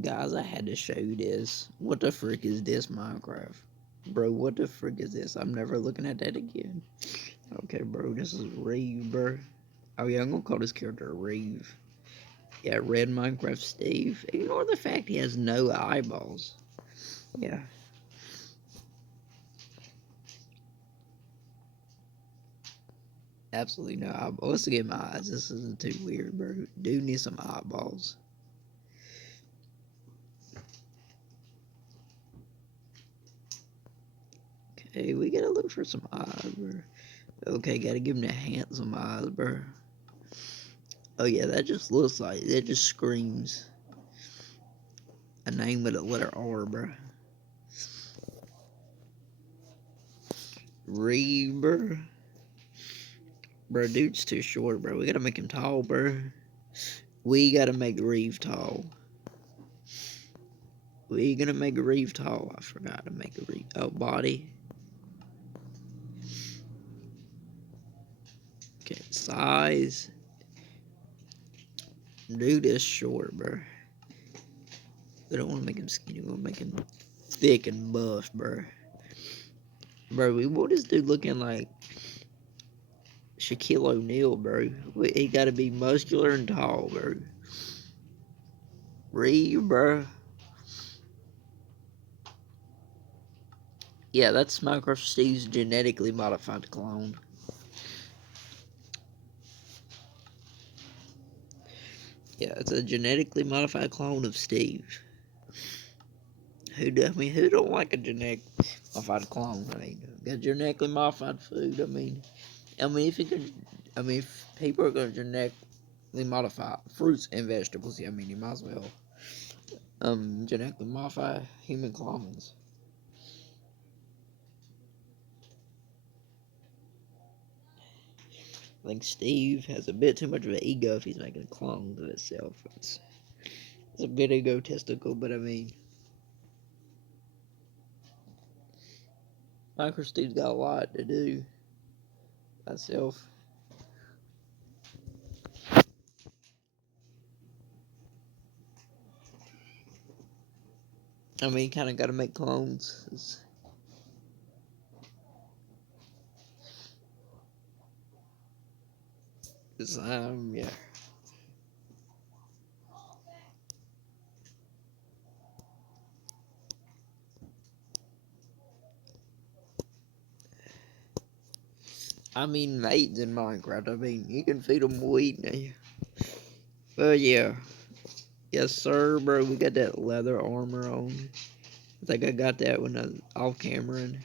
Guys, I had to show you this. What the frick is this, Minecraft? Bro, what the frick is this? I'm never looking at that again. Okay, bro, this is Reeve, bro. Oh yeah, I'm gonna call this character Reeve. Yeah, Red Minecraft Steve. Ignore the fact he has no eyeballs. Yeah. Absolutely no eyeballs. Let's get my eyes. This isn't too weird, bro. Dude needs some eyeballs. Okay, we gotta look for some eyes, bro. Okay, gotta give him the handsome eyes, bro. Oh yeah, that just looks like, that just screams a name with a letter R, bro. Reeve, bro. Bro, dude's too short, bro. We gotta make him tall, bro. We gotta make Reeve tall. We gonna make Reeve tall. I forgot to make a Reeve. Oh, body. Okay, size. Dude is short, bro. We don't want to make him skinny. We want to make him thick and buff, bro. Bro, we want this dude looking like Shaquille O'Neal, bro. He gotta be muscular and tall, bro. Reeve, bro. Yeah, that's Minecraft Steve's genetically modified clone. Yeah, it's a genetically modified clone of Steve. Who don't like a genetically modified clone? I mean, got genetically modified food. I mean, if people are gonna genetically modify fruits and vegetables, I mean, you might as well genetically modify human clones. I think Steve has a bit too much of an ego if he's making clones of himself. It's a bit egotistical, but I mean, Micro Steve's got a lot to do myself. I mean, kind of got to make clones. Yeah. I mean, mates in Minecraft. I mean, you can feed them wheat now. But yeah. Yes, sir, bro. We got that leather armor on. I think I got that when I was off camera, and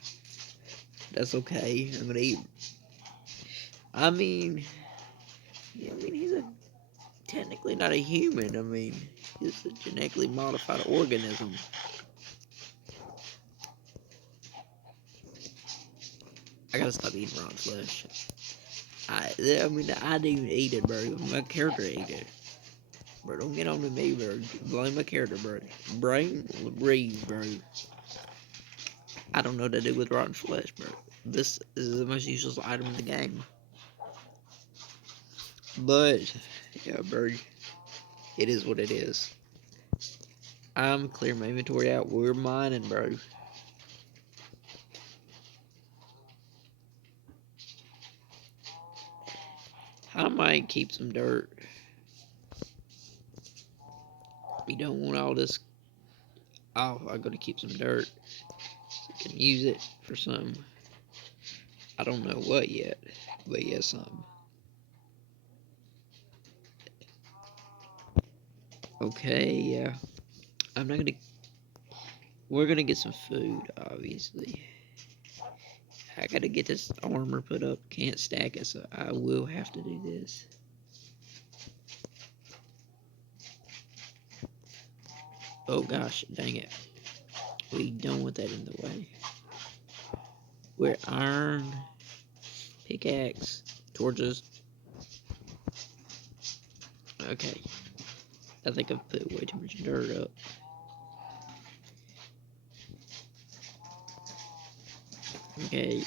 that's okay. I'm gonna eat. I mean, yeah, I mean, he's technically not a human. I mean, he's a genetically modified organism. I gotta stop eating raw flesh. I didn't even eat it, bro. My character ate it. Bro, don't get on to me, bro. Blame my character, bro. Brain Reeve, bro. I don't know what to do with rotten flesh, bro. This is the most useless item in the game. But, yeah, bro. It is what it is. I'm clearing my inventory out. We're mining, bro. I might keep some dirt. We don't want all this. Oh, I'm gonna keep some dirt. So I can use it for some. I don't know what yet, but yeah, some. Okay, yeah. I'm not gonna. We're gonna get some food, obviously. I gotta get this armor put up. Can't stack it, so I will have to do this. Oh gosh, dang it. We don't want that in the way. We're iron, pickaxe, torches. Okay. I think I've put way too much dirt up. Okay.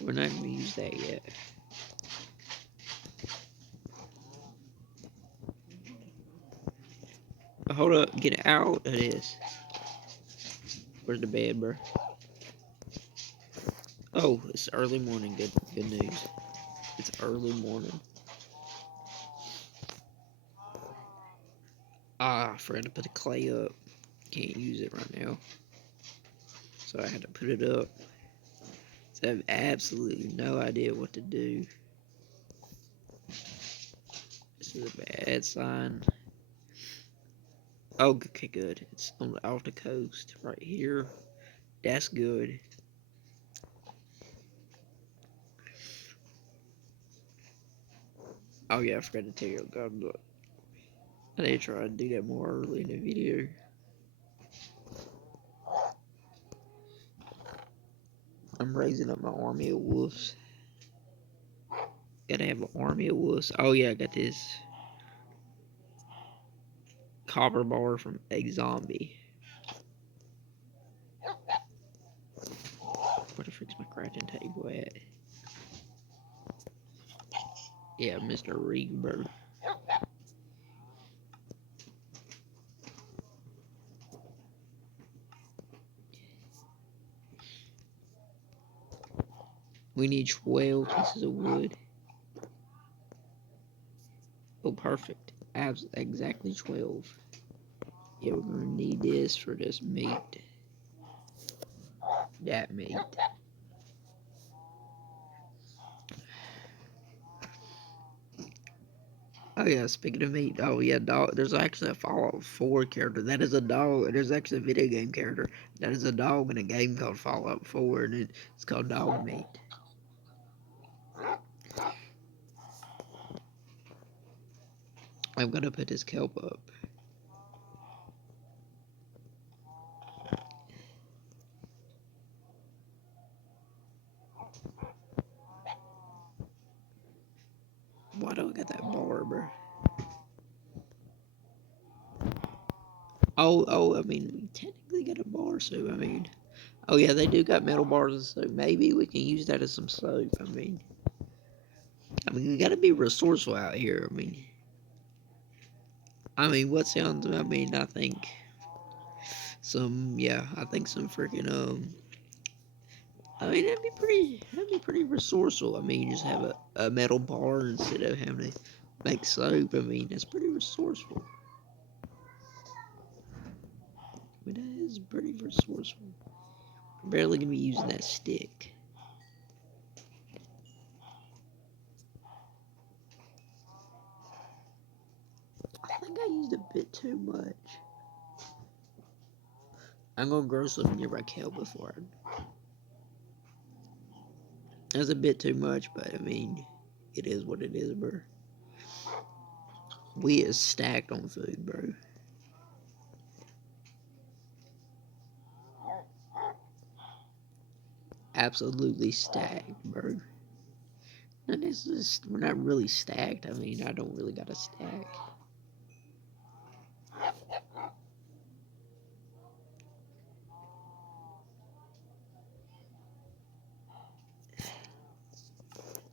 We're not gonna use that yet. Hold up, get out of this. Where's the bed, bro? Oh, it's early morning. Good news. It's early morning. Ah, I forgot to put the clay up. Can't use it right now. So I had to put it up. So I have absolutely no idea what to do. This is a bad sign. Oh, okay, good. It's off the coast right here. That's good. Oh yeah, I forgot to tell you. God, look. I need to try to do that more early in the video. I'm raising up my army of wolves. Gotta have an army of wolves. Oh yeah, I got this copper bar from a zombie. Where the frick's my crafting table at? Yeah, Mr. Reaver. We need 12 pieces of wood. Oh, perfect. Exactly 12. Yeah, we're gonna need this for this meat. That meat. Oh yeah, speaking of meat, oh yeah, dog. There's actually a Fallout 4 character. That is a dog. There's actually a video game character. That is a dog in a game called Fallout 4, and it's called Dog Meat. I'm gonna put this kelp up. Why do I got that barber? I mean, we technically got a bar, so I mean, oh yeah, they do got metal bars, so maybe we can use that as some soap. I mean, we gotta be resourceful out here. What sounds? I think I think some freaking that'd be pretty resourceful. I mean, just have a metal bar instead of having to make soap. I mean, that's pretty resourceful. I mean, that is pretty resourceful. I'm barely gonna be using that stick. I think I used a bit too much. I'm gonna grow some nearby kale before. That's a bit too much, but I mean, it is what it is, bro. We is stacked on food, bro. Absolutely stacked, bro. And it's just, we're not really stacked. I mean, I don't really got a stack.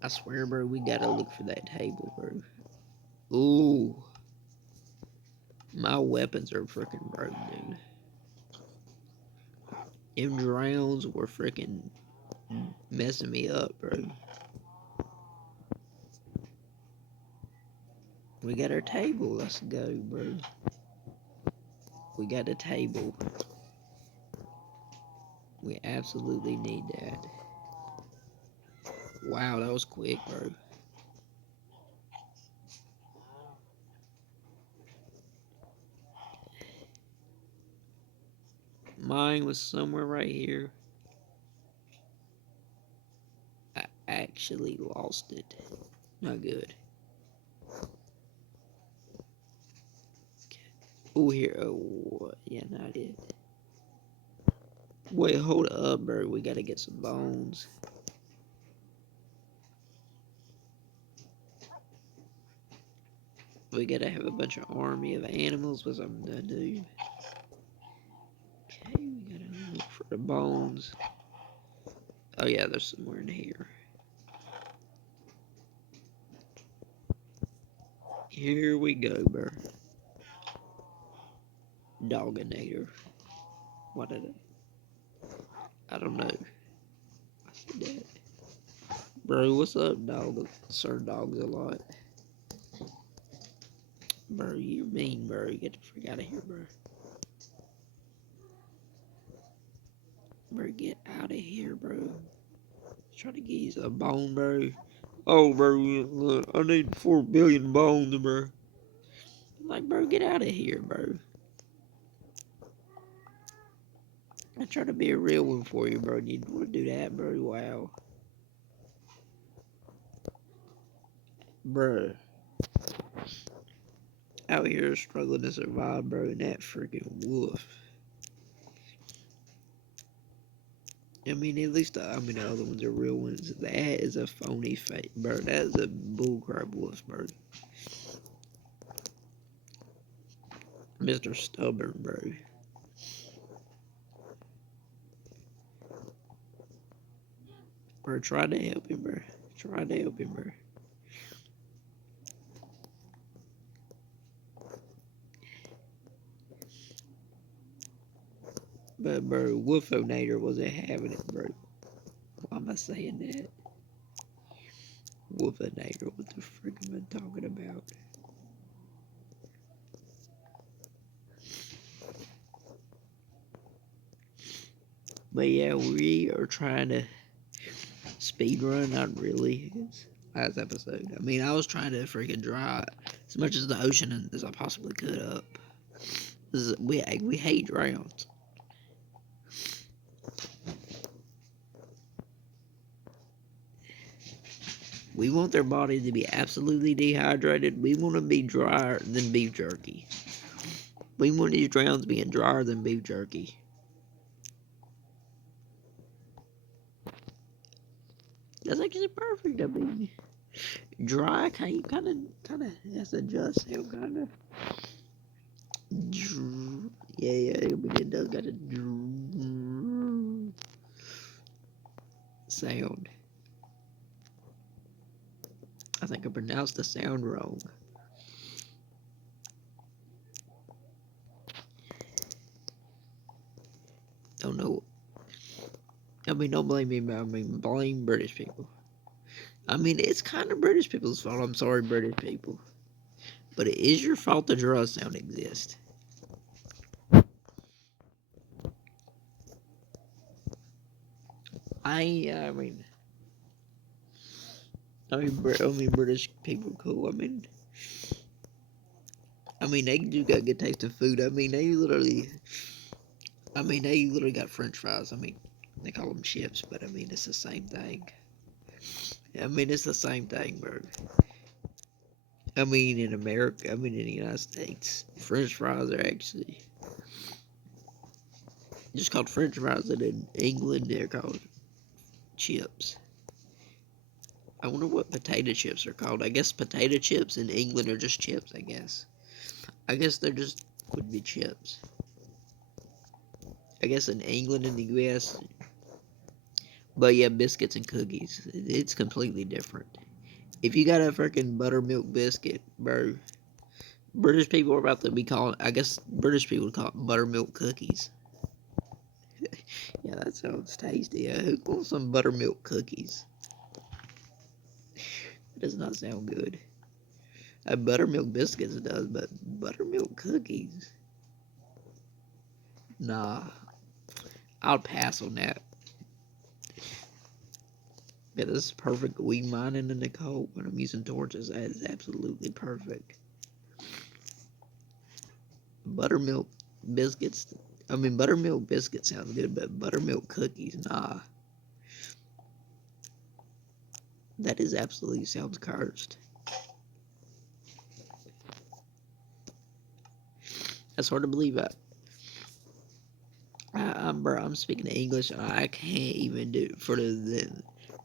I swear, bro, we gotta look for that table, bro. Ooh, my weapons are freaking broke, dude. Them drowns were freaking messing me up, bro. We got our table. Let's go, bro. We got a table. We absolutely need that. Wow, that was quick, bro. Mine was somewhere right here. I actually lost it. Not good. Oh, here. Oh, yeah, not it. Wait, hold up, bro. We gotta get some bones. We gotta have a bunch of army of animals with something to do. Okay, we gotta look for the bones. Oh, yeah, there's somewhere in here. Here we go, bro. Doginator. What did it? I don't know. I said that. Bro, what's up, dog? Sir Dogs a lot. Bro, you're mean, bro. Get the freak out of here, bro. Bro, get out of here, bro. Try to get you a bone, bro. Oh, bro, look, I need 4 billion bones, bro. I'm like, bro, get out of here, bro. I try to be a real one for you, bro. You want to do that, bro? Wow. Bro. Out here struggling to survive, bro, and that freaking wolf. I mean, at least the other ones are real ones. That is a phony fake, bro. That is a bullcrap wolf, bro. Mr. Stubborn, bro. Bro, try to help him, bro. Try to help him, bro. But, bro, Wolfonator wasn't having it, bro. Why am I saying that? Wolfonator, what the frick am I talking about? But yeah, we are trying to speed run, not really. It's last episode. I mean, I was trying to freaking dry as much as the ocean as I possibly could up. We hate drowns. We want their body to be absolutely dehydrated. We want to be drier than beef jerky. We want these drowns being drier than beef jerky. That's actually perfect. I mean, dry kind of has a just sound kind of. Yeah. I mean, it does got a sound. I think I pronounced the sound wrong. Don't know. I mean, don't blame me, but I mean, blame British people. I mean, it's kind of British people's fault. I'm sorry, British people. But it is your fault the draw sound exists. I mean, British people cool. I mean, they do got good taste of food. They literally got French fries. I mean, they call them chips, but I mean, it's the same thing. I mean, it's the same thing, bro. I mean, in America, in the United States, French fries are actually just called French fries, and in England, they're called chips. I wonder what potato chips are called. I guess potato chips in England are just chips, I guess. I guess they're just would be chips. I guess in England and the US. But yeah, biscuits and cookies. It's completely different. If you got a freaking buttermilk biscuit, bro, British people are about to be calling, I guess British people would call it buttermilk cookies. Yeah, that sounds tasty. Who wants some buttermilk cookies? That does not sound good. Buttermilk biscuits does, but buttermilk cookies? Nah, I'll pass on that. Yeah, this is perfect weed mining in the cold when I'm using torches. That is absolutely perfect. Buttermilk biscuits. Buttermilk biscuit sounds good, but buttermilk cookies, nah. That is absolutely sounds cursed. That's hard to believe. I'm speaking English. I can't even do for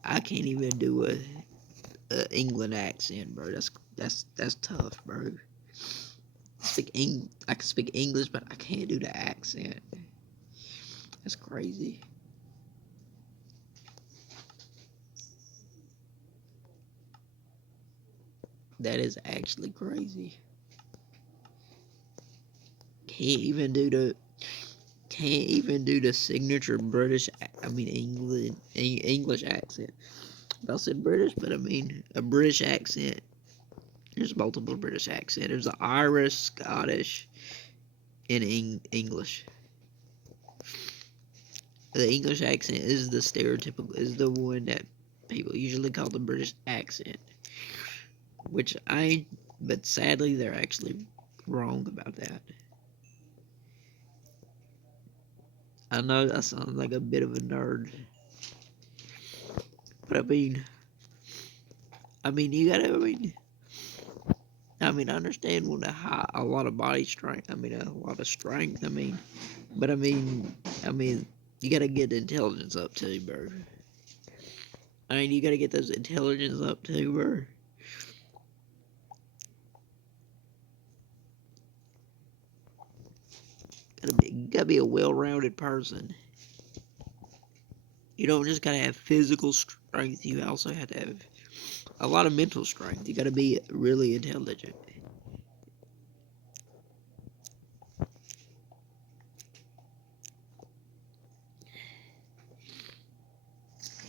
I can't even do a England accent, bro. That's tough, bro. I can speak English, but I can't do the accent. That's crazy. That is actually crazy. can't even do the signature English accent. I said British, but I mean a British accent. There's multiple British accents. There's the Irish, Scottish, and English. The English accent is is the one that people usually call the British accent, but sadly they're actually wrong about that. I know I sound like a bit of a nerd, but you gotta, I understand when a lot of body strength, a lot of strength, but I mean, you gotta get the intelligence up too, bro. You gotta get those intelligence up too, bro. Gotta be a well-rounded person. You don't just gotta have physical strength. You also have to have a lot of mental strength. You gotta be really intelligent.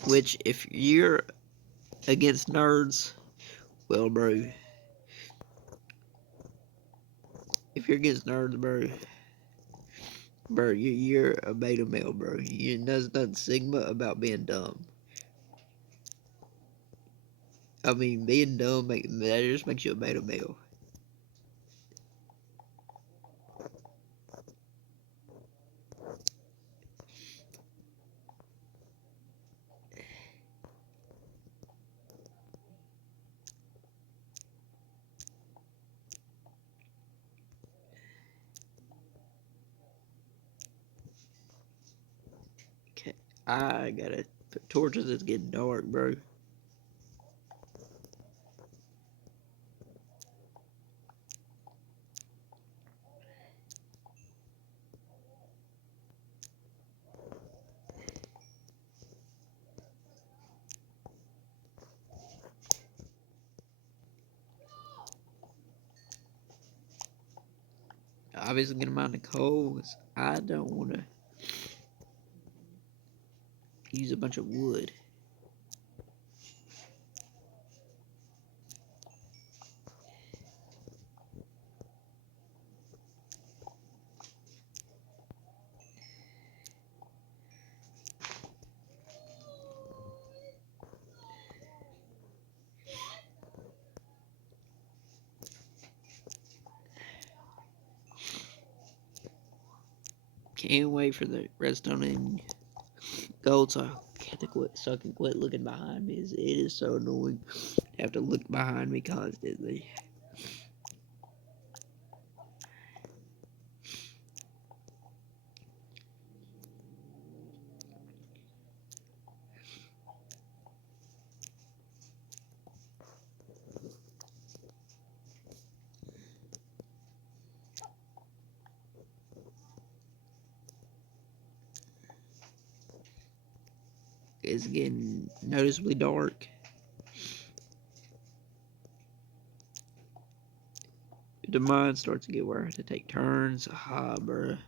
Which, if you're against nerds, well, bro. If you're against nerds, bro, you're a beta male, bro. There's nothing sigma about being dumb. Being dumb, that just makes you a beta male. Okay, I gotta put torches. It's getting dark, bro. Obviously, gonna mind the coal, 'cause I don't want to use a bunch of wood. Can't wait for the redstone and gold so I can quit looking behind me. It is so annoying to have to look behind me constantly. It's getting noticeably dark. The mine starts to get where I have to take turns. Ah, bruh.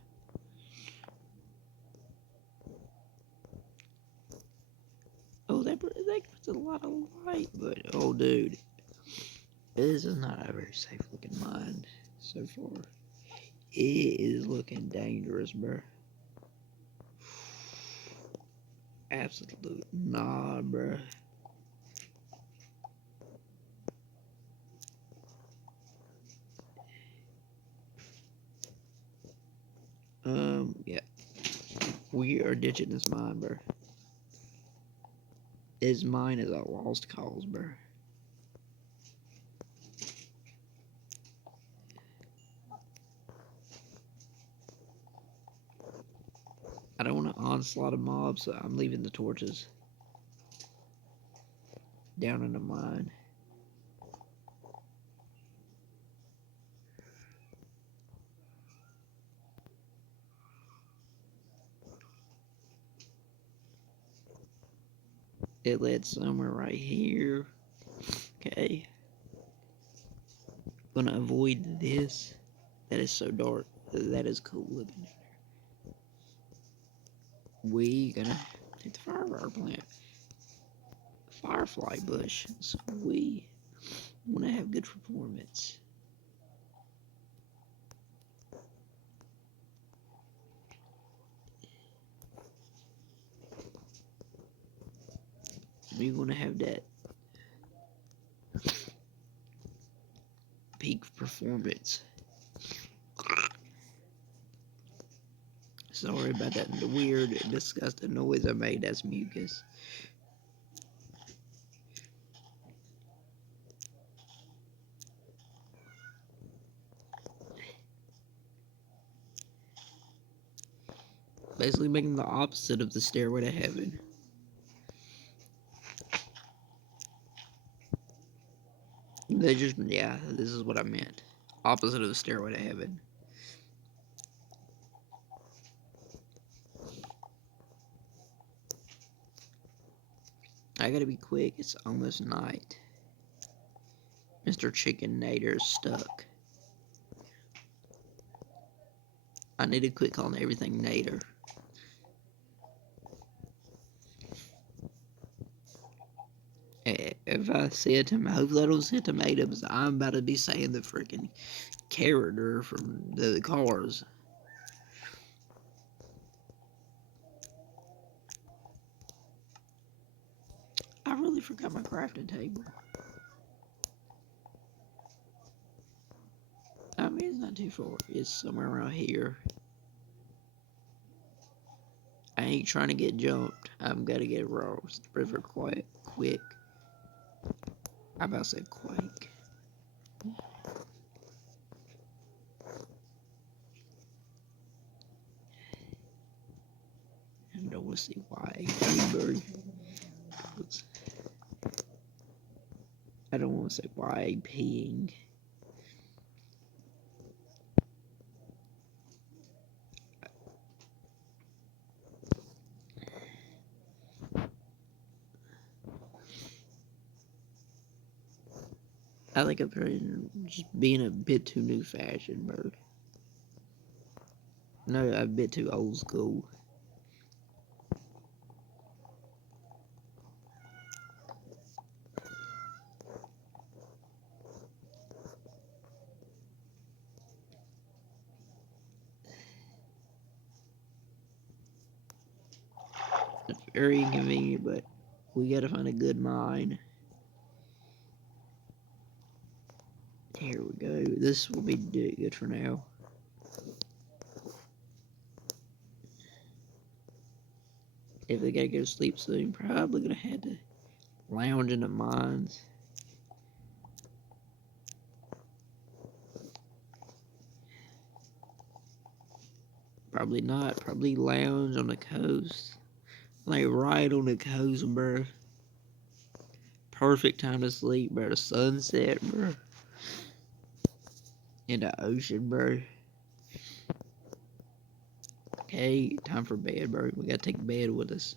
Oh, that puts a lot of light, but oh, dude, this is not a very safe looking mine so far. It is looking dangerous, bruh. Absolute nah, bruh. Yeah. We are ditching this mine, bruh. This mine is a lost cause, bruh. I don't want an onslaught of mobs, so I'm leaving the torches down in the mine. It led somewhere right here. Okay. Gonna avoid this. That is so dark. That is cool looking. We gonna take the firepower plant. Firefly bush. So we wanna have good performance. We wanna have that peak performance. Sorry about that weird, disgusting noise I made. That's mucus. Basically making the opposite of the stairway to heaven. They just, yeah, this is what I meant. Opposite of the stairway to heaven. I gotta be quick, it's almost night. Mr. Chicken Nader is stuck. I need to quit calling everything Nader. If I see a tomato, hopefully I don't see a tomato, because I'm about to be saying the freaking character from the Cars. I really forgot my crafting table. I mean, it's not too far. It's somewhere around here. I ain't trying to get jumped. I'm gotta get roast. River quick. I about to say quake. I don't want to see why. I don't want to say why peeing. I think I'm just being a bit too new fashioned, bro. No, a bit too old school. It's very inconvenient, but we gotta find a good mine. Here we go. This will be good for now. If they gotta go to sleep soon, probably gonna have to lounge in the mines. Probably not. Probably lounge on the coast. Like right on the coast, bro. Perfect time to sleep, bro. The sunset, bro. In the ocean, bro. Okay, time for bed, bro. We gotta take bed with us.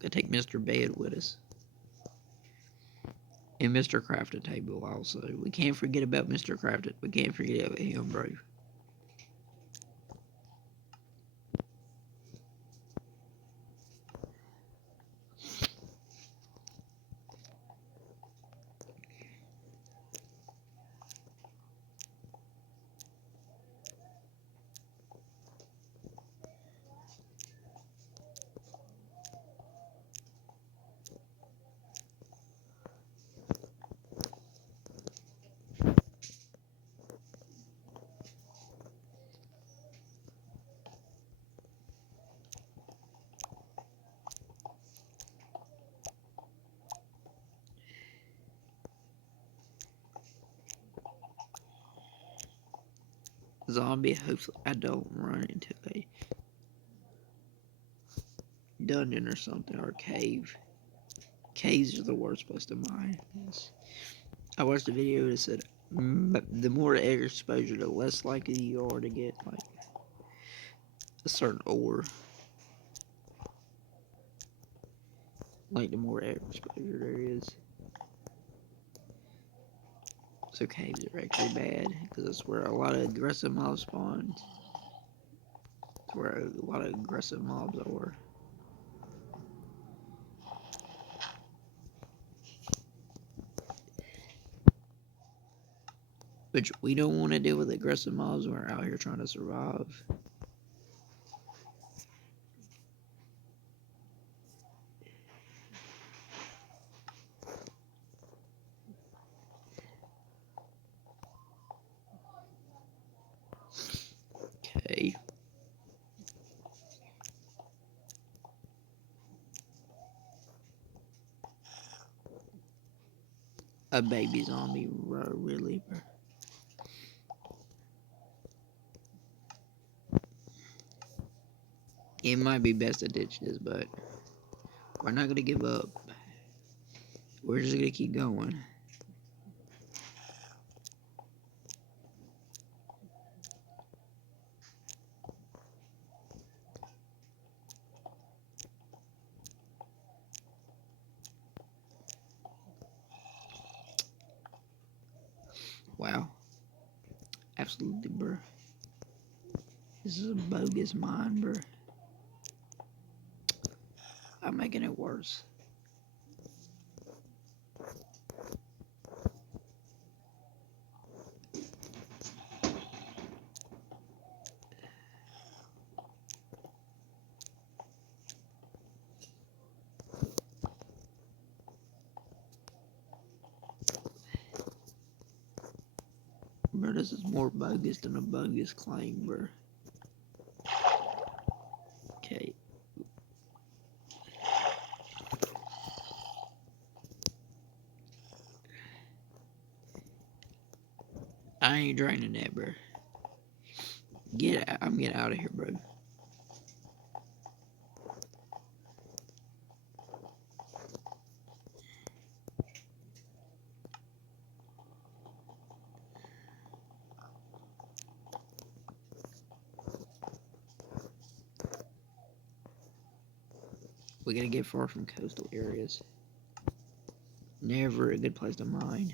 Gotta take Mr. Bed with us. And Mr. Crafted Table also. We can't forget about Mr. Crafted. We can't forget about him, bro. Zombie, hopefully I don't run into a dungeon or something, or a cave. Caves are the worst place to mine. I watched a video that said the more air exposure, the less likely you are to get like a certain ore. Like the more air exposure there is. So caves are actually bad, because that's where a lot of aggressive mobs spawn. That's where a lot of aggressive mobs are. Which we don't want to deal with aggressive mobs when we're out here trying to survive. Okay. A baby zombie, really? It might be best to ditch this, but we're not gonna give up. We're just gonna keep going. Wow. Absolutely, bro. This is a bogus mine, bro. I'm making it worse. Bro, this is more bogus than a bogus claim, bro. Okay. I ain't draining that, bro. Get out. I'm getting out of here, bro. We gotta get far from coastal areas. Never a good place to mine.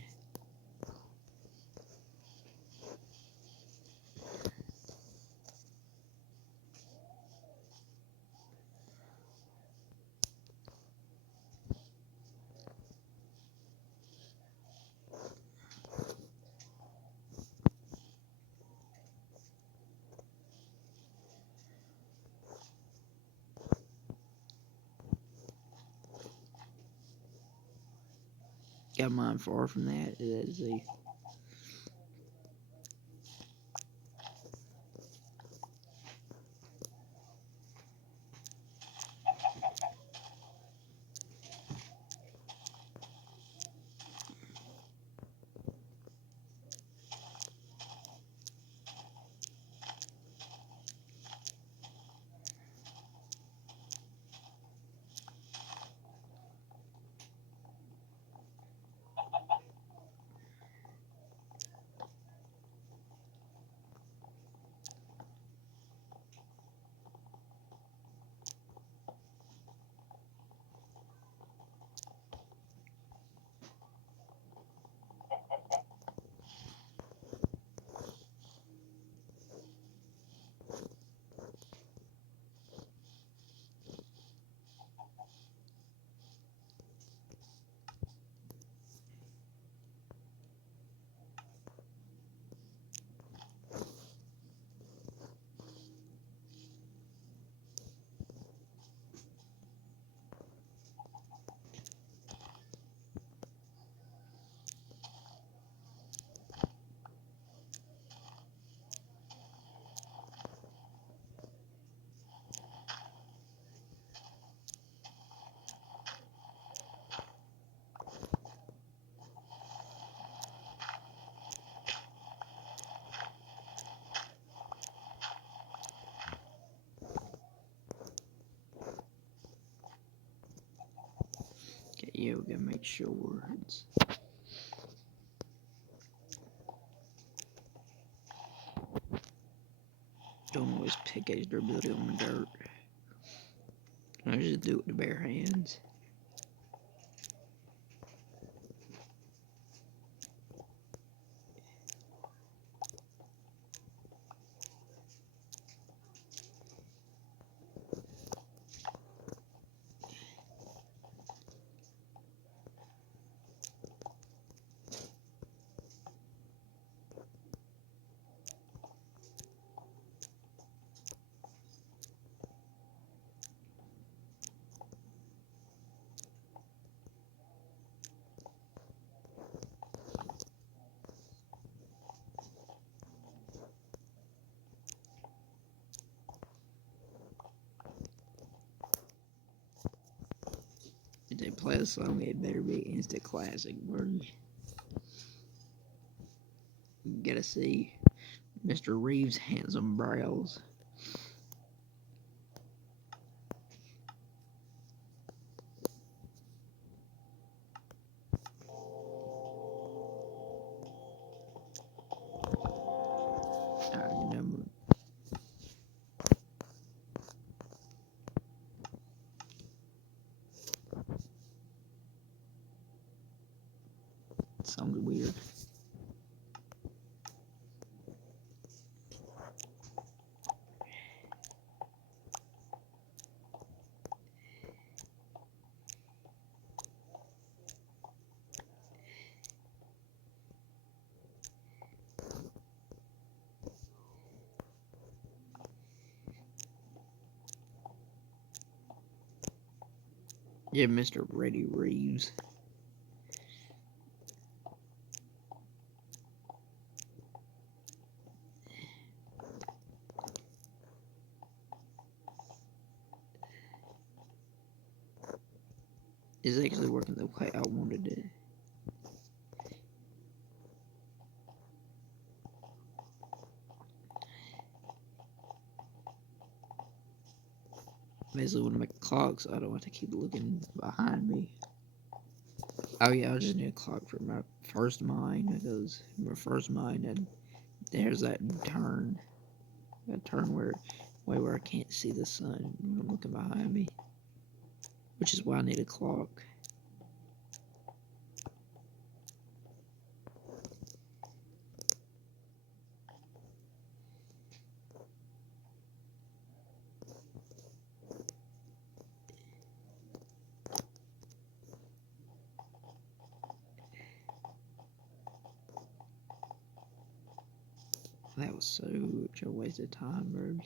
Got mine far from that. Let's see. Okay, yeah, we gotta make sure it's. Don't always pick at durability on the dirt. I just do it with the bare hands. play a song, it better be instant classic, bro. You gotta see Mr. Reeves' handsome brows. You know, sounds weird. Yeah, Mr. Reddy Reeves. Is actually working the way I wanted it. Basically, want to make a clock so I don't have to keep looking behind me. Oh yeah, I just need a clock for my first mine, because my first mine, and there's that turn where I can't see the sun when I'm looking behind me, which is why I need a clock. That was such a waste of time, bro.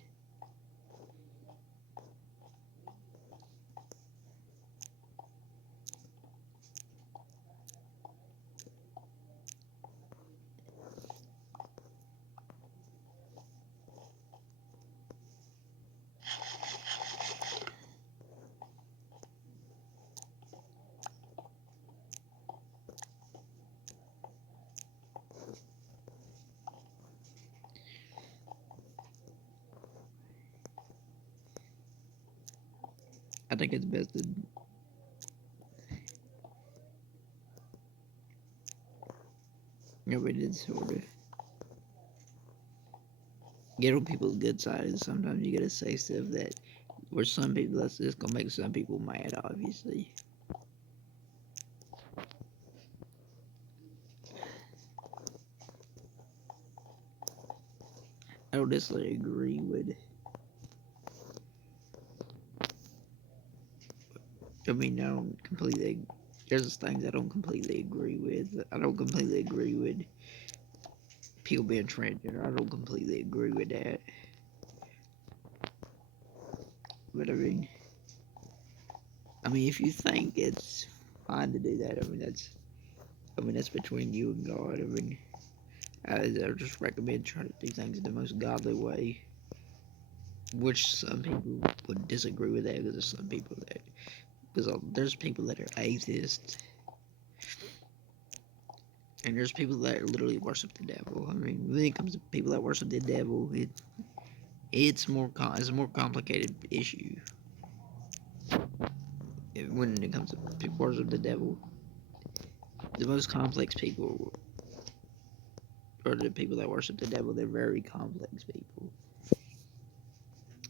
I think it's best to nobody did sort of get on people's good side, and sometimes you gotta say stuff that where some people that's just gonna make some people mad, obviously. I don't necessarily agree with. I mean, I don't completely. There's things I don't completely agree with. I don't completely agree with people being transgender. I don't completely agree with that. But I mean, if you think it's fine to do that, I mean, that's between you and God. I mean, I just recommend trying to do things in the most godly way. Which some people would disagree with that, because there's some people that, because there's people that are atheists, and there's people that literally worship the devil. I mean, when it comes to people that worship the devil, it's a more complicated issue. When it comes to people worship the devil, the most complex people are the people that worship the devil. They're very complex people,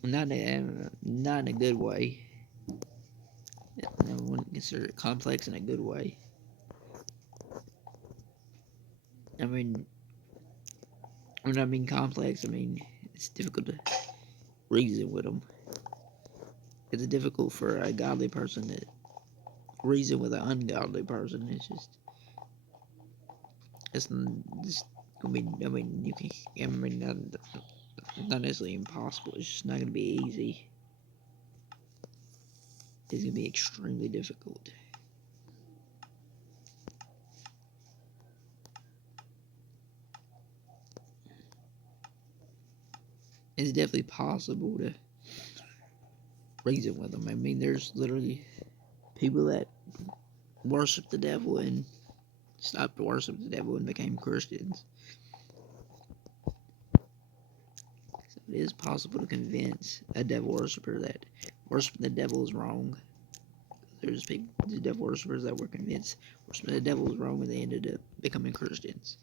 not in a good way. I wouldn't consider it complex in a good way. I mean, when I mean complex, I mean it's difficult to reason with them. It's difficult for a godly person to reason with an ungodly person. It's just, I mean, you can, I mean, not necessarily impossible. It's just not going to be easy. It's going to be extremely difficult. It's definitely possible to reason with them. I mean, there's literally people that worshiped the devil and stopped to worship the devil and became Christians. So it is possible to convince a devil worshiper that worshiping the devil is wrong. There's the devil worshippers that were convinced worshiping the devil was wrong and they ended up becoming Christians.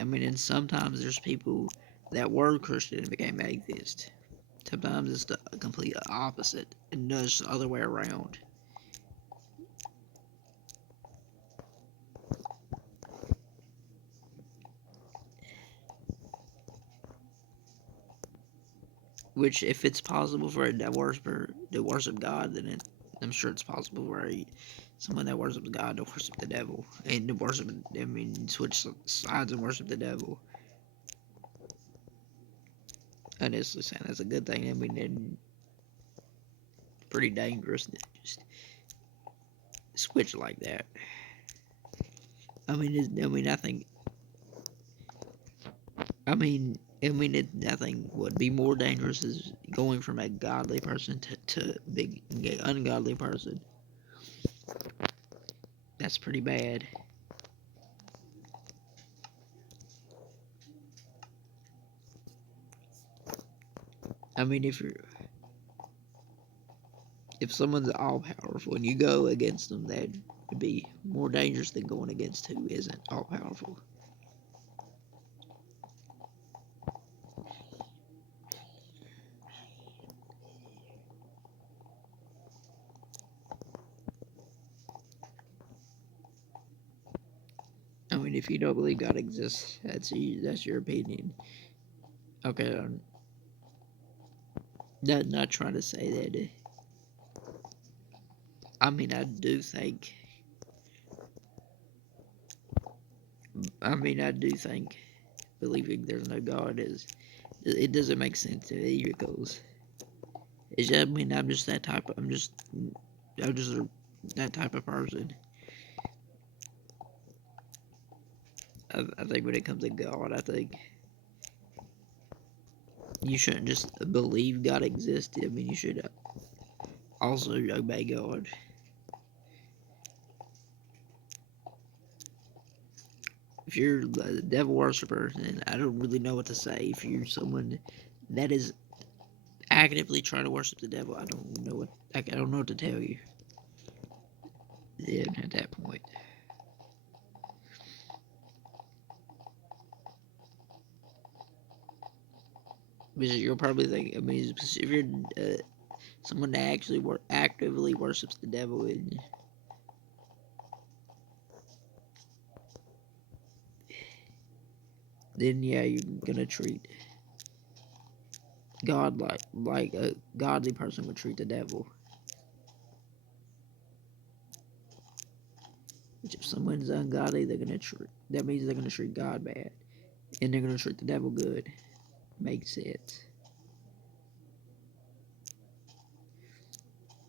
I mean, and sometimes there's people that were Christian and became atheist. Sometimes it's the complete opposite, and just the other way around. Which, if it's possible for a devil worshiper to worship God, then I'm sure it's possible for someone that worships God to worship the devil. And to worship, I mean, switch sides and worship the devil. Honestly saying that's a good thing. I mean, it's pretty dangerous to just switch like that. I mean, nothing would be more dangerous is going from a godly person to big ungodly person. That's pretty bad. I mean, if someone's all powerful and you go against them, that would be more dangerous than going against who isn't all powerful. I mean, if you don't believe God exists, that's your opinion. Okay, I'm not trying to say that. I mean, I do think. I do think believing there's no God is it doesn't make sense to me because it's just, I mean I'm just that type. I'm just that type of person. I think when it comes to God, I think you shouldn't just believe God exists. I mean, you should also obey God. If you're a devil worshiper, then I don't really know what to say. If you're someone that is actively trying to worship the devil, I don't know what to tell you. Yeah, at that point. Because you'll probably think, I mean, if you're someone that actually actively worships the devil, and then yeah, you're gonna treat God like a godly person would treat the devil. Which if someone's ungodly, that means they're gonna treat God bad, and they're gonna treat the devil good. Makes sense.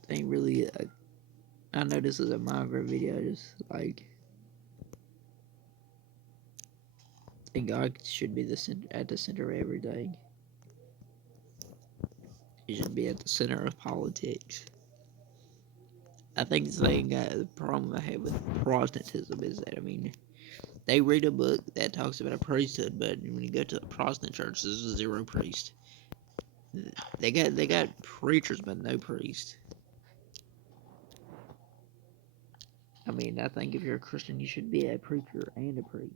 Ain't really. I know this is a Minecraft video, just like. And God should be at the center of everything. He should be at the center of politics. I think the problem I have with Protestantism is that, I mean, they read a book that talks about a priesthood, but when you go to a Protestant church, there's zero priest. They got preachers, but no priest. I mean, I think if you're a Christian, you should be a preacher and a priest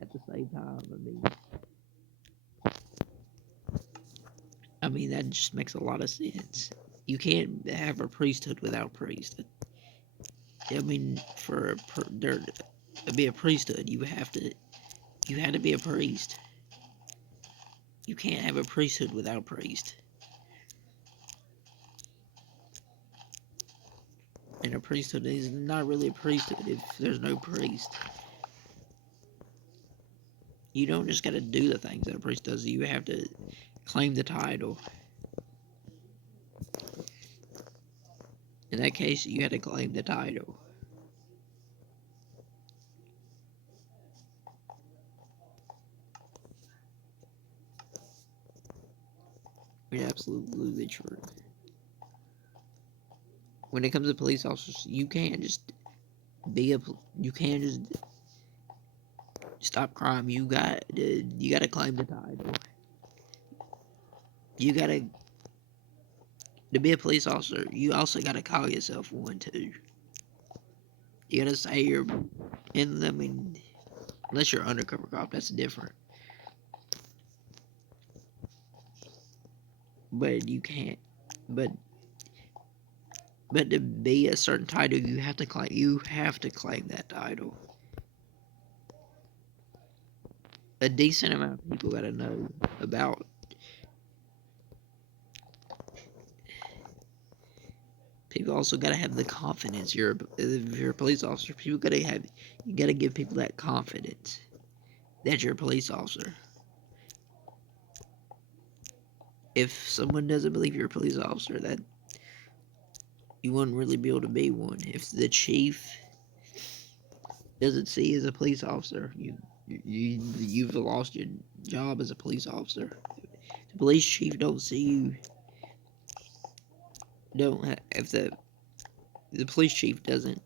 at the same time. I mean that just makes a lot of sense. You can't have a priesthood without priest. I mean, there to be a priesthood, you had to be a priest. You can't have a priesthood without priest. And a priesthood is not really a priesthood if there's no priest. You don't just gotta do the things that a priest does. You have to claim the title. In that case, you had to claim the title. You're absolutely true. When it comes to police officers, you can't just you can't just stop crime. You gotta claim the title. You gotta to be a police officer. You also gotta call yourself one too. You gotta say you're in. I mean, unless you're undercover cop, that's different. But you can't. But to be a certain title, you have to claim. You have to claim that title. A decent amount of people gotta know about. People also gotta have the confidence. If you're a police officer, you gotta give people that confidence that you're a police officer. If someone doesn't believe you're a police officer, that you wouldn't really be able to be one. If the chief doesn't see you as a police officer, you've lost your job as a police officer. The police chief don't see you. If the police chief doesn't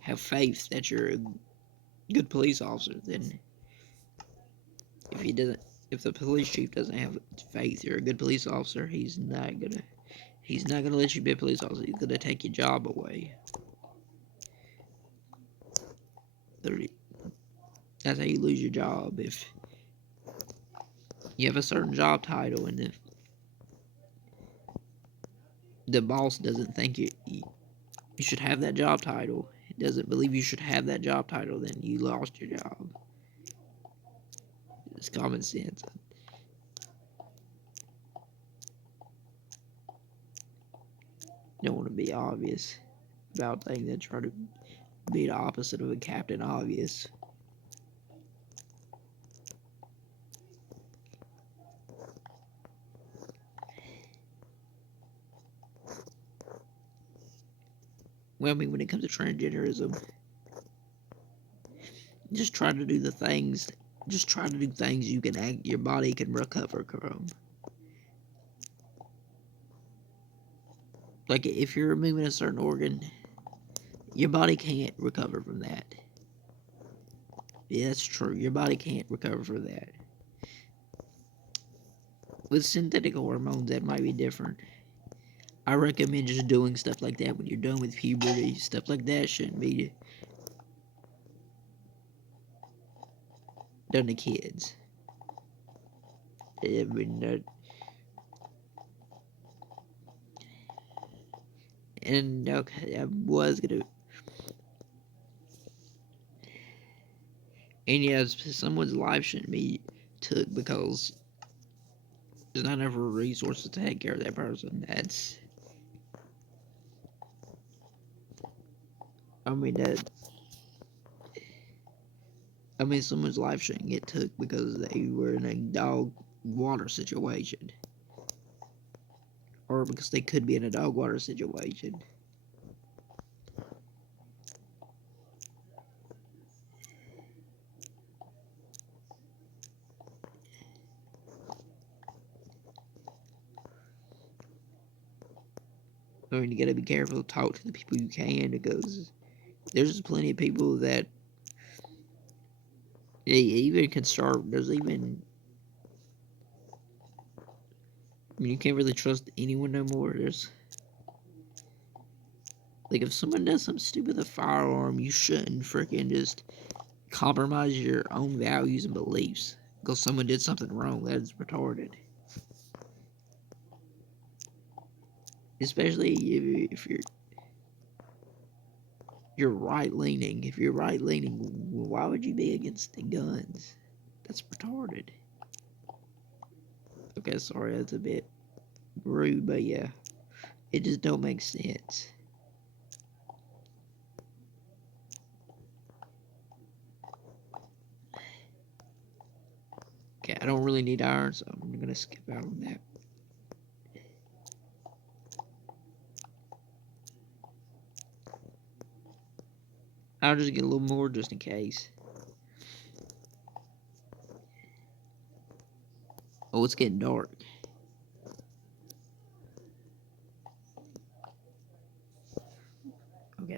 have faith that you're a good police officer, then if he doesn't, if the police chief doesn't have faith you're a good police officer, he's not gonna let you be a police officer. He's gonna take your job away. That's how you lose your job. If you have a certain job title and if the boss doesn't think you should have that job title, doesn't believe you should have that job title, then you lost your job. It's common sense. You don't want to be obvious about things that try to be the opposite of a Captain Obvious. Well, I mean, when it comes to transgenderism, just try to do things you can your body can recover from. Like if you're removing a certain organ, your body can't recover from that. Yeah, that's true. Your body can't recover from that. With synthetic hormones, that might be different. I recommend just doing stuff like that when you're done with puberty. Stuff like that shouldn't be done to kids. I mean, and okay, I was gonna. And yes, someone's life shouldn't be took because there's not enough resources to take care of that person. I mean that. I mean, someone's life shouldn't get took because they were in a dog water situation, or because they could be in a dog water situation. I mean, you gotta be careful to talk to the people you can because there's plenty of people that even can start. There's even. I mean, you can't really trust anyone no more. There's. Like, if someone does something stupid with a firearm, you shouldn't freaking just compromise your own values and beliefs because someone did something wrong. That is retarded. Especially if you're right leaning. If you're right leaning, why would you be against the guns? That's retarded. Okay, sorry, that's a bit rude, but yeah, it just don't make sense. Okay, I don't really need iron, so I'm gonna skip out on that. I'll just get a little more just in case. Oh, it's getting dark.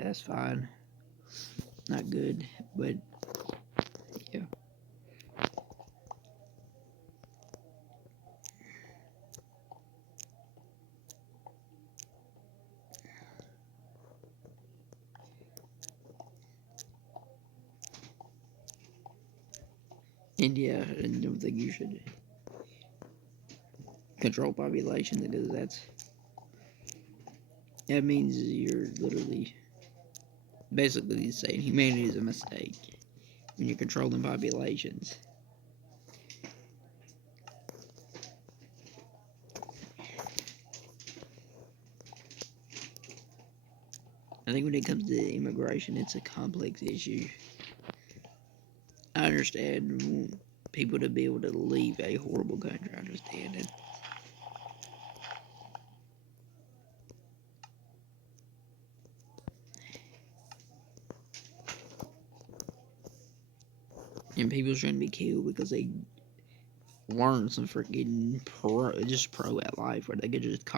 that's fine. Not good, but yeah. And yeah, I don't think you should control population because that means you're literally basically saying humanity is a mistake when you're controlling populations. I think when it comes to immigration, it's a complex issue. I understand people to be able to leave a horrible country. I understand it. And people shouldn't be killed because they learn some freaking pro at life where they could just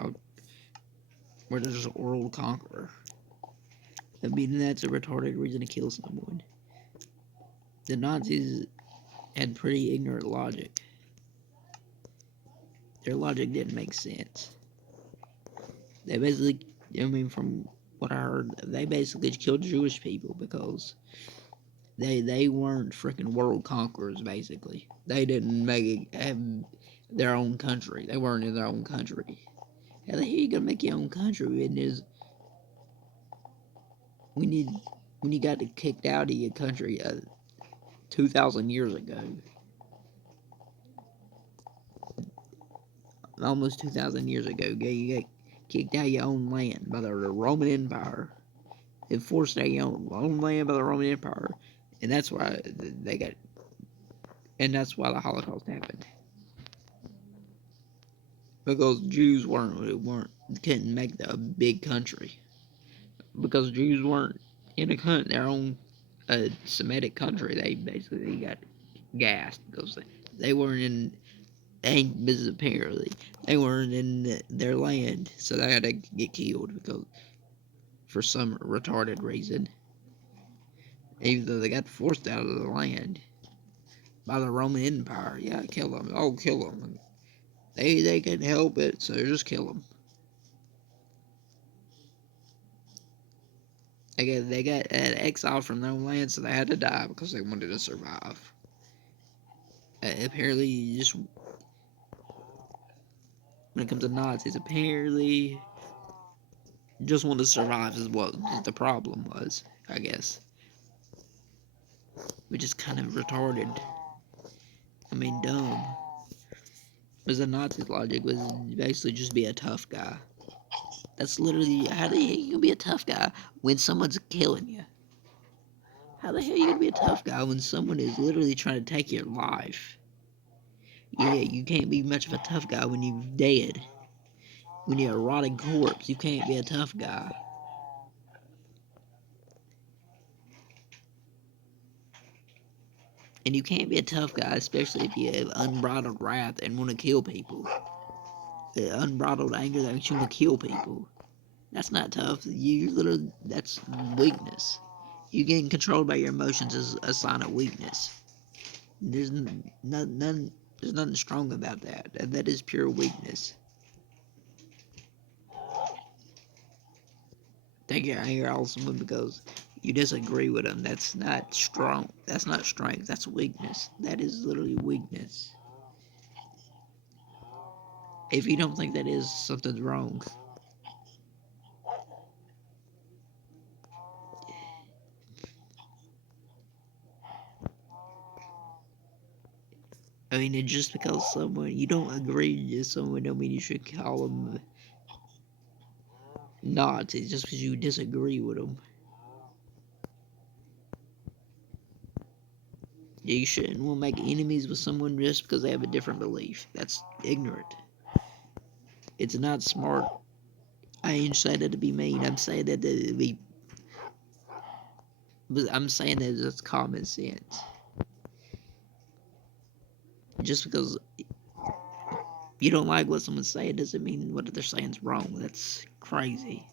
where they're just a world conqueror. I mean, that's a retarded reason to kill someone. The Nazis had pretty ignorant logic. Their logic didn't make sense. They basically, I mean, from what I heard, they basically killed Jewish people because they weren't freaking world conquerors. Basically, they didn't have their own country. They weren't in their own country. How the hell you gonna make your own country? And is when you got kicked out of your country 2,000 years ago, almost 2,000 years ago, you got kicked out of your own land by the Roman Empire. It forced out your own land by the Roman Empire, and that's why they got, and that's why the Holocaust happened. Because Jews weren't couldn't make a big country because Jews weren't in their own Semitic country. They basically got gassed because they weren't in apparently they weren't in their land, so they had to get killed because for some retarded reason, even though they got forced out of the land by the Roman Empire. Yeah, kill them. Oh, kill them. They couldn't help it, so just kill them. They got exiled from their own land, so they had to die because they wanted to survive. Apparently, just when it comes to Nazis, apparently just want to survive is what the problem was, I guess. Which is kind of retarded. I mean, dumb. Because the Nazi logic was basically just be a tough guy. That's literally how the hell you gonna be a tough guy when someone's killing you? How the hell you gonna be a tough guy when someone is literally trying to take your life? Yeah, you can't be much of a tough guy when you're dead. When you're a rotting corpse, you can't be a tough guy. And you can't be a tough guy, especially if you have unbridled wrath and want to kill people. The unbridled anger that makes you want to kill people. That's not tough. You literally, that's weakness. You getting controlled by your emotions is a sign of weakness. There's there's nothing strong about that. That is pure weakness. Take your anger out of someone because you disagree with them. That's not strong. That's not strength. That's weakness. That is literally weakness. If you don't think that is, something's wrong. I mean, just because someone you don't agree with someone, don't mean you should call them Nazis just because you disagree with them. You shouldn't want to make enemies with someone just because they have a different belief. That's ignorant. It's not smart. I ain't saying that to be mean. I'm saying that to be. But I'm saying that it's common sense. Just because you don't like what someone's saying doesn't mean what they're saying is wrong. That's crazy.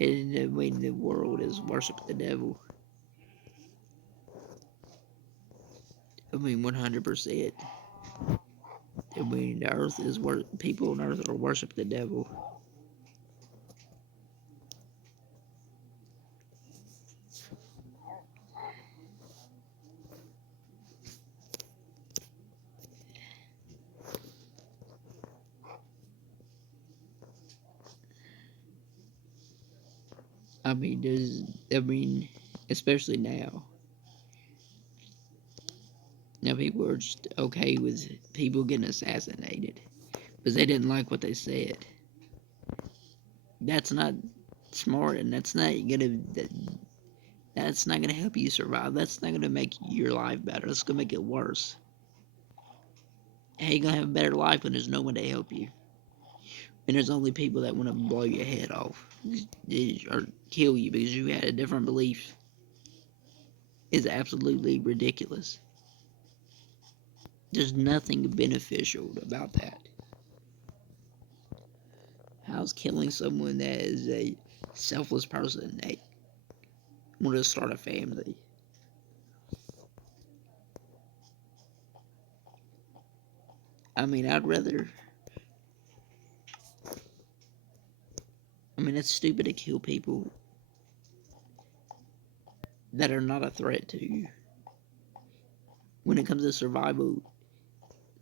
And I mean, the world is worship the devil. I mean, 100%. I mean, the earth is where people on earth are worship the devil. I mean, especially now. Now people are just okay with people getting assassinated because they didn't like what they said. That's not smart, and that's not gonna help you survive. That's not gonna make your life better. That's gonna make it worse. How you gonna have a better life when there's no one to help you? And there's only people that want to blow your head off or kill you because you had a different belief. Is absolutely ridiculous. There's nothing beneficial about that. How's killing someone that is a selfless person that want to start a family? I mean, I'd rather. I mean, it's stupid to kill people that are not a threat to you. When it comes to survival,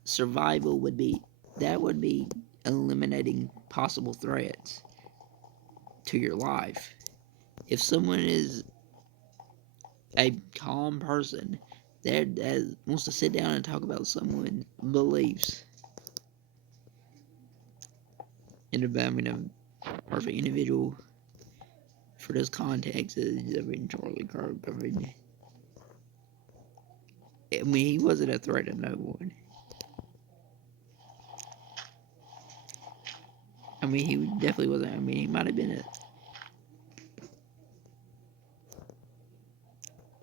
survival would be that would be eliminating possible threats to your life. If someone is a calm person that wants to sit down and talk about someone's beliefs, and I mean, a perfect individual for this context is, I mean, Charlie Kirk. I mean, he wasn't a threat to no one. I mean, he definitely wasn't. I mean, he might have been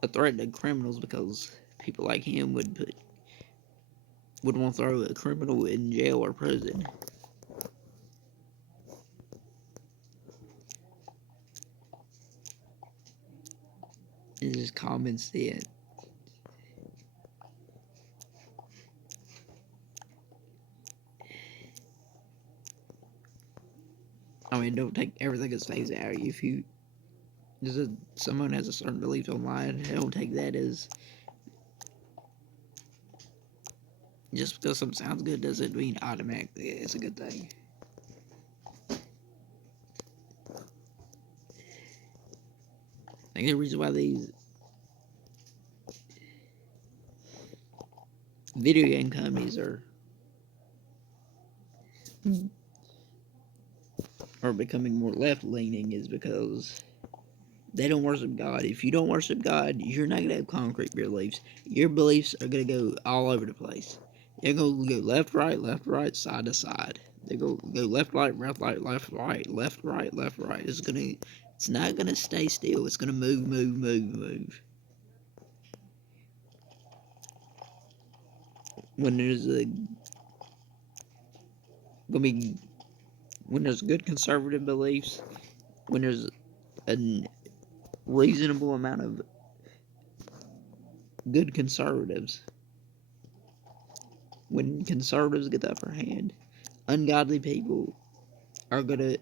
a threat to criminals because people like him would want to throw a criminal in jail or prison. It's just common sense. I mean, don't take everything as face value. If you someone has a certain belief online, don't take that as just because something sounds good doesn't mean automatically it's a good thing. I think the reason why these video game companies are becoming more left leaning is because they don't worship God. If you don't worship God, you're not gonna have concrete beliefs. Your beliefs are gonna go all over the place. They're gonna go left, right, side to side. They go left, right, left, right, left, right, left, right, left, right. It's not gonna stay still. It's gonna move, move, move, move. When there's a gonna be when there's good conservative beliefs, when there's a reasonable amount of good conservatives, when conservatives get the upper hand, ungodly people are gonna.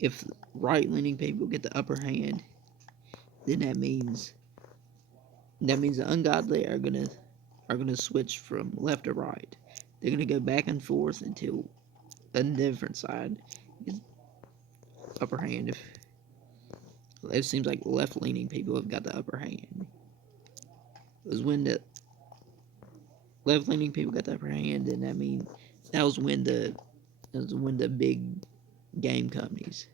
If right-leaning people get the upper hand, then that means the ungodly are gonna switch from left to right. They're gonna go back and forth until a different side gets upper hand. If it seems like left-leaning people have got the upper hand, because when the left-leaning people got the upper hand, then that was when the big game companies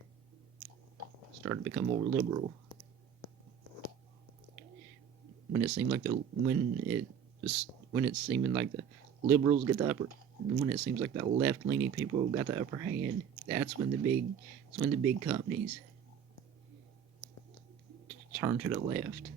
started to become more liberal. When it seemed like when it seemed like the liberals get the upper, when it seems like the left-leaning people got the upper hand, that's when the big companies turn to the left.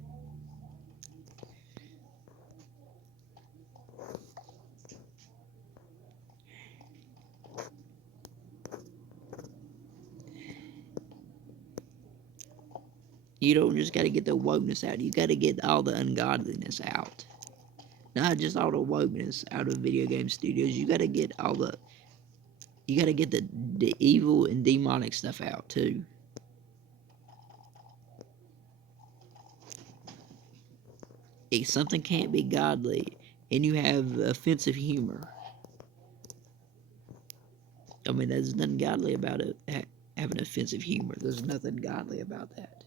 You don't just gotta get the wokeness out. You gotta get all the ungodliness out. Not just all the wokeness out of video game studios. You gotta get all the. You gotta get the evil and demonic stuff out too. If something can't be godly, and you have offensive humor, I mean, there's nothing godly about it. Having offensive humor, there's nothing godly about that.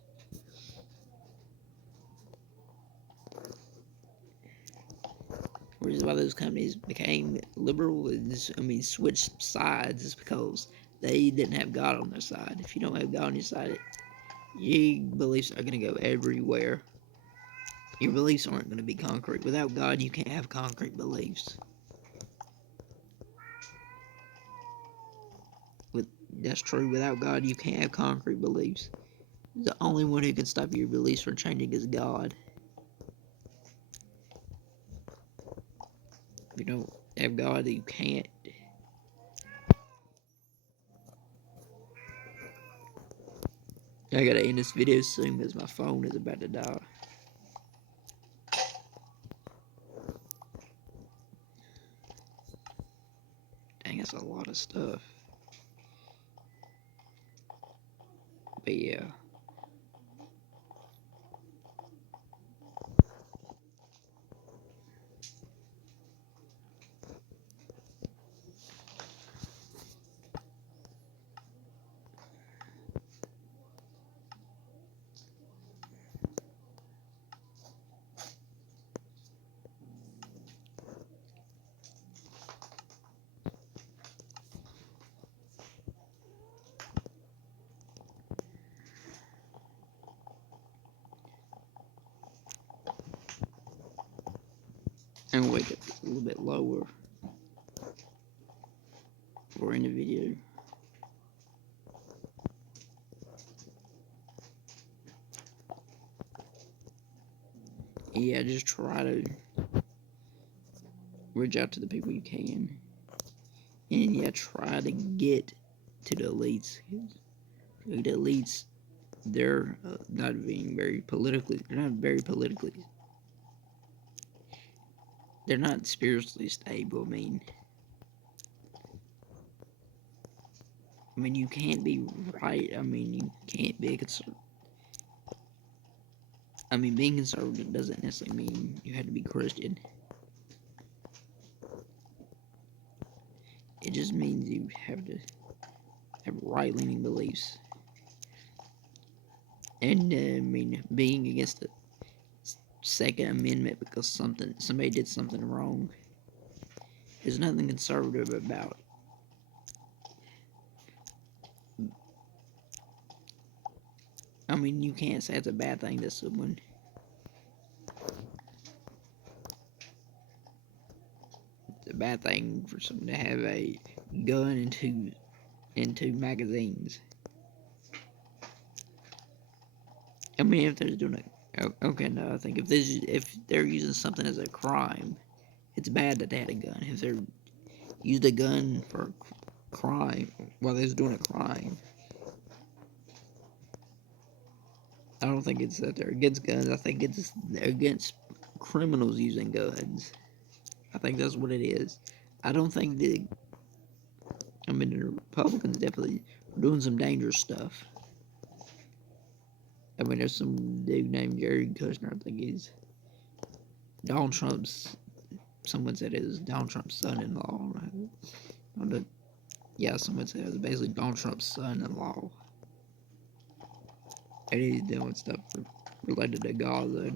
Which is why those companies became liberal and switched sides, is because they didn't have God on their side. If you don't have God on your side, your beliefs are going to go everywhere. Your beliefs aren't going to be concrete. Without God, you can't have concrete beliefs. That's true. Without God, you can't have concrete beliefs. The only one who can stop your beliefs from changing is God. If you don't have God, you can't. I gotta end this video soon because my phone is about to die. Dang, that's a lot of stuff. But yeah. And wake up a little bit lower for in the video. And yeah, just try to reach out to the people you can. And yeah, try to get to the elites. The elites, they're not being very politically, they're not very politically, they're not spiritually stable. You can't be right. You can't be conservative. Being conservative doesn't necessarily mean you have to be Christian. It just means you have to have right-leaning beliefs. And being against the Second Amendment because somebody did something wrong. There's nothing conservative about. You can't say it's a bad thing that someone. It's a bad thing for someone to have a gun and two magazines. If they're doing it, okay, no, I think if they're using something as a crime, it's bad that they had a gun. If they're used a gun for crime while they're doing a crime, I don't think it's that they're against guns. I think it's they're against criminals using guns. I think that's what it is. I don't think the Republicans definitely are doing some dangerous stuff. There's some dude named Jared Kushner. I think he's Donald Trump's. Someone said it was Donald Trump's son-in-law. Yeah, someone said it was basically Donald Trump's son-in-law. And he's doing stuff related to Gaza.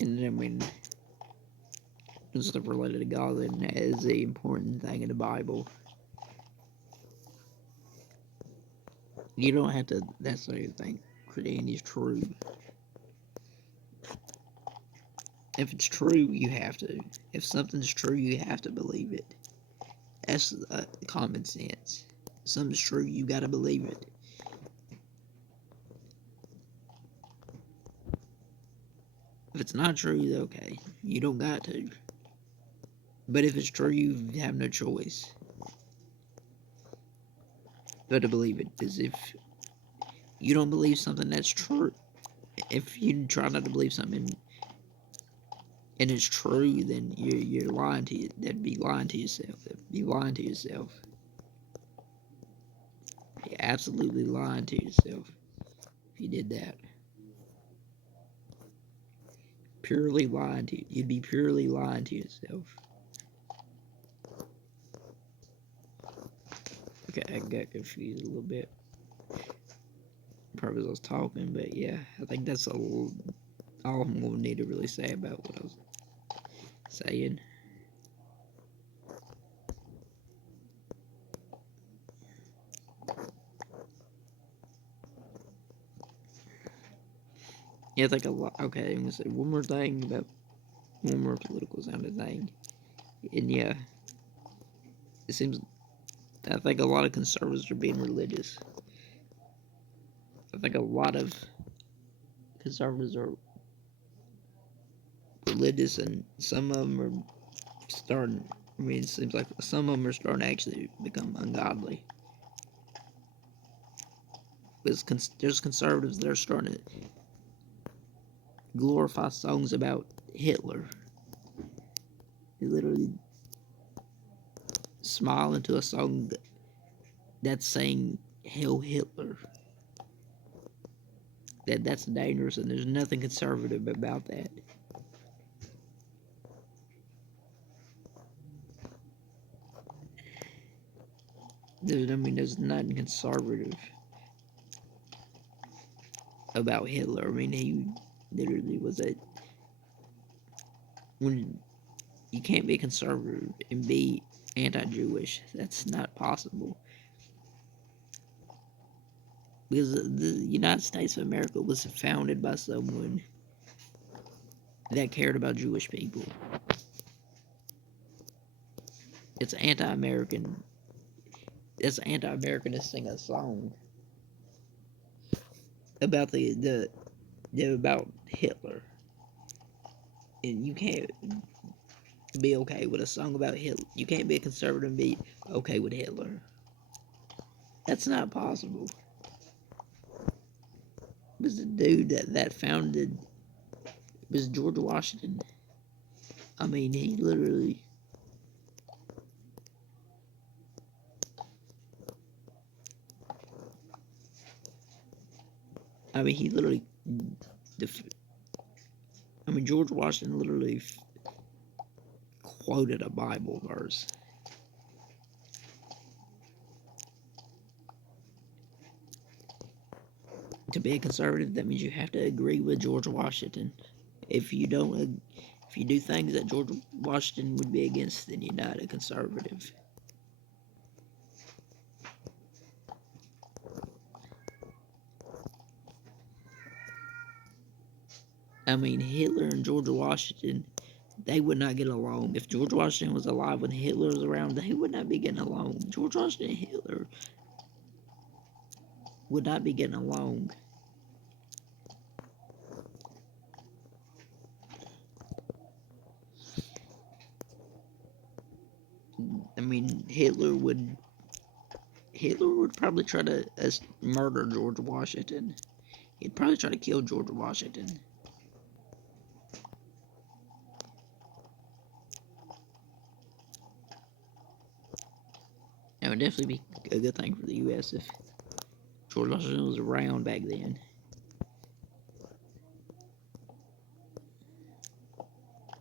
And stuff related to Gaza, and that is the important thing in the Bible. You don't have to necessarily think Christianity is true. If it's true, you have to. If something's true, you have to believe it. That's common sense. If something's true, you gotta believe it. If it's not true, okay, you don't got to. But if it's true, you have no choice. But to believe it is if you don't believe something that's true. If you try not to believe something and it's true, then you're lying to you. That'd be lying to yourself. That'd be lying to yourself. You're absolutely lying to yourself if you did that. Purely lying to you. You'd be purely lying to yourself. Okay, I got confused a little bit. Probably as I was talking, but yeah, I think that's all we'll need to really say about what I was saying. Yeah, I think a lot. Okay, I'm gonna say one more thing about one more political sounding thing, and yeah, it seems I think a lot of conservatives are being religious. I think a lot of conservatives are religious, and some of them are starting. I mean, it seems like some of them are starting to actually become ungodly. There's conservatives that are starting to glorify songs about Hitler. They literally smile into a song that's saying "Hail Hitler." That's dangerous, and there's nothing conservative about that. There's nothing conservative about Hitler. I mean, he literally was a when you can't be conservative and be anti-Jewish. That's not possible because the United States of America was founded by someone that cared about Jewish people. It's anti-American. It's anti-American to sing a song about about Hitler, and you can't be okay with a song about Hitler. You can't be a conservative and be okay with Hitler. That's not possible. It was the dude that founded. It was George Washington. I mean, he literally. I mean, he literally. I mean, George Washington literally quoted a Bible verse. To be a conservative, that means you have to agree with George Washington. If you don't, if you do things that George Washington would be against, then you're not a conservative. I mean, Hitler and George Washington, they would not get along. If George Washington was alive when Hitler was around, they would not be getting along. George Washington and Hitler would not be getting along. I mean, Hitler would probably try to murder George Washington. He'd probably try to kill George Washington. That would definitely be a good thing for the U.S. if George Washington was around back then.